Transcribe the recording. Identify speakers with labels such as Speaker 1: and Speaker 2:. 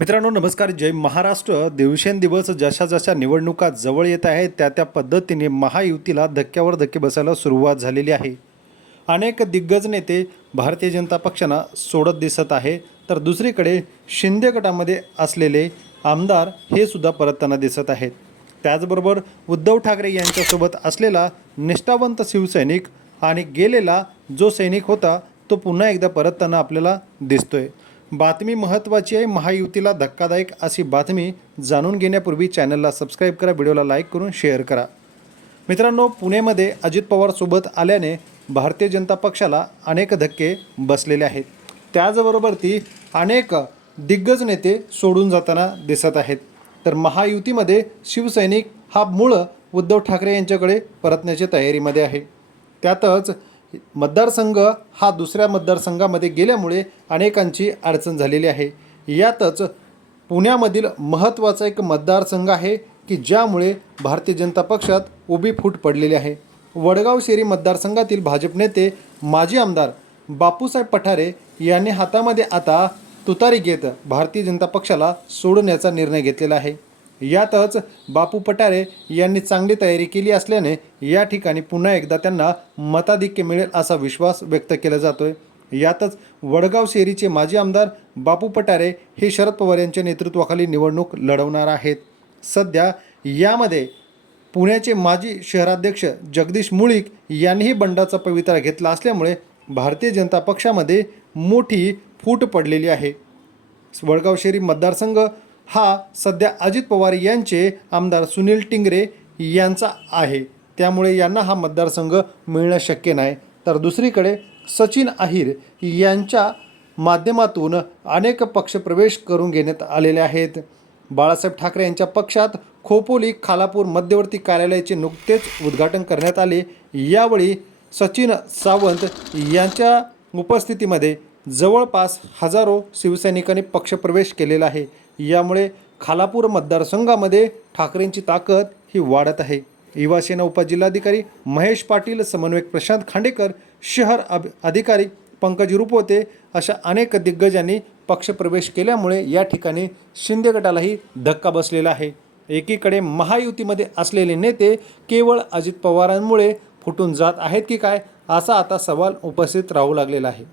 Speaker 1: मित्रांनो नमस्कार. जय महाराष्ट्र. दिवसेंदिवस जशा जशा निवडणुका जवळ येत आहेत त्या त्या पद्धतीने महायुतीला धक्क्यावर धक्के बसायला सुरुवात झालेली आहे. अनेक दिग्गज नेते भारतीय जनता पक्षांना सोडत दिसत आहे. तर दुसरीकडे शिंदे गटामध्ये असलेले आमदार हे सुद्धा परतताना दिसत आहेत. त्याचबरोबर उद्धव ठाकरे यांच्यासोबत असलेला निष्ठावंत शिवसैनिक आणि गेलेला जो सैनिक होता तो पुन्हा एकदा परतताना आपल्याला दिसतोय. बातमी महत्त्वाची आहे महायुतीला धक्कादायक अशी बातमी जाणून घेण्यापूर्वी चॅनलला सबस्क्राईब करा व्हिडिओला लाईक करून शेअर करा. मित्रांनो पुणेमध्ये अजित पवारसोबत आल्याने भारतीय जनता पक्षाला अनेक धक्के बसलेले आहेत. त्याचबरोबर ती अनेक दिग्गज नेते सोडून जाताना दिसत आहेत. तर महायुतीमध्ये शिवसैनिक हा मूळ उद्धव ठाकरे यांच्याकडे परतण्याच्या तयारीमध्ये आहे. त्यातच मतदारसंघ हा दुसऱ्या मतदारसंघामध्ये गेल्यामुळे अनेकांची अडचण झालेली आहे. यातच पुण्यामधील महत्त्वाचा एक मतदारसंघ आहे की ज्यामुळे भारतीय जनता पक्षात उभी फूट पडलेली आहे. वडगाव शेरी मतदारसंघातील भाजप नेते माजी आमदार बापूसाहेब पठारे यांनी हातामध्ये आता तुतारी घेत भारतीय जनता पक्षाला सोडण्याचा निर्णय घेतलेला आहे. यातच बापू पटारे यांनी चांगली तयारी केली असल्याने या ठिकाणी पुन्हा एकदा त्यांना मताधिक्य मिळेल असा विश्वास व्यक्त केला जातोय. यातच वडगाव शेरीचे माजी आमदार बापू पटारे हे शरद पवार यांच्या नेतृत्वाखाली निवडणूक लढवणार आहेत. सध्या यामध्ये पुण्याचे माजी शहराध्यक्ष जगदीश मुळीक यांनीही बंडाचा पवित्रा घेतला असल्यामुळे भारतीय जनता पक्षामध्ये मोठी फूट पडलेली आहे. वडगाव शेरी मतदारसंघ हा सध्या अजित पवार यांचे आमदार सुनील टिंगरे यांचा आहे. त्यामुळे यांना हा मतदारसंघ मिळणं शक्य नाही. तर दुसरीकडे सचिन अहिर यांच्या माध्यमातून अनेक पक्षप्रवेश करून घेण्यात आलेले आहेत. बाळासाहेब ठाकरे यांच्या पक्षात खोपोली खालापूर मध्यवर्ती कार्यालयाचे नुकतेच उद्घाटन करण्यात आले. यावेळी सचिन सावंत यांच्या उपस्थितीमध्ये जवळपास हजारो शिवसैनिकांनी पक्षप्रवेश केलेला आहे. यामुळे खालापूर मतदारसंघामध्ये ठाकरेंची ताकद ही वाढत आहे. युवासेना उपजिल्हाधिकारी महेश पाटील समन्वयक प्रशांत खांडेकर शहर अब अधिकारी पंकज रुपवते अशा अनेक दिग्गजांनी पक्षप्रवेश केल्यामुळे या ठिकाणी शिंदे गटालाही धक्का बसलेला आहे. एकीकडे महायुतीमध्ये असलेले नेते केवळ अजित पवारांमुळे फुटून जात आहेत की काय असा आता सवाल उपस्थित राहू लागलेला आहे.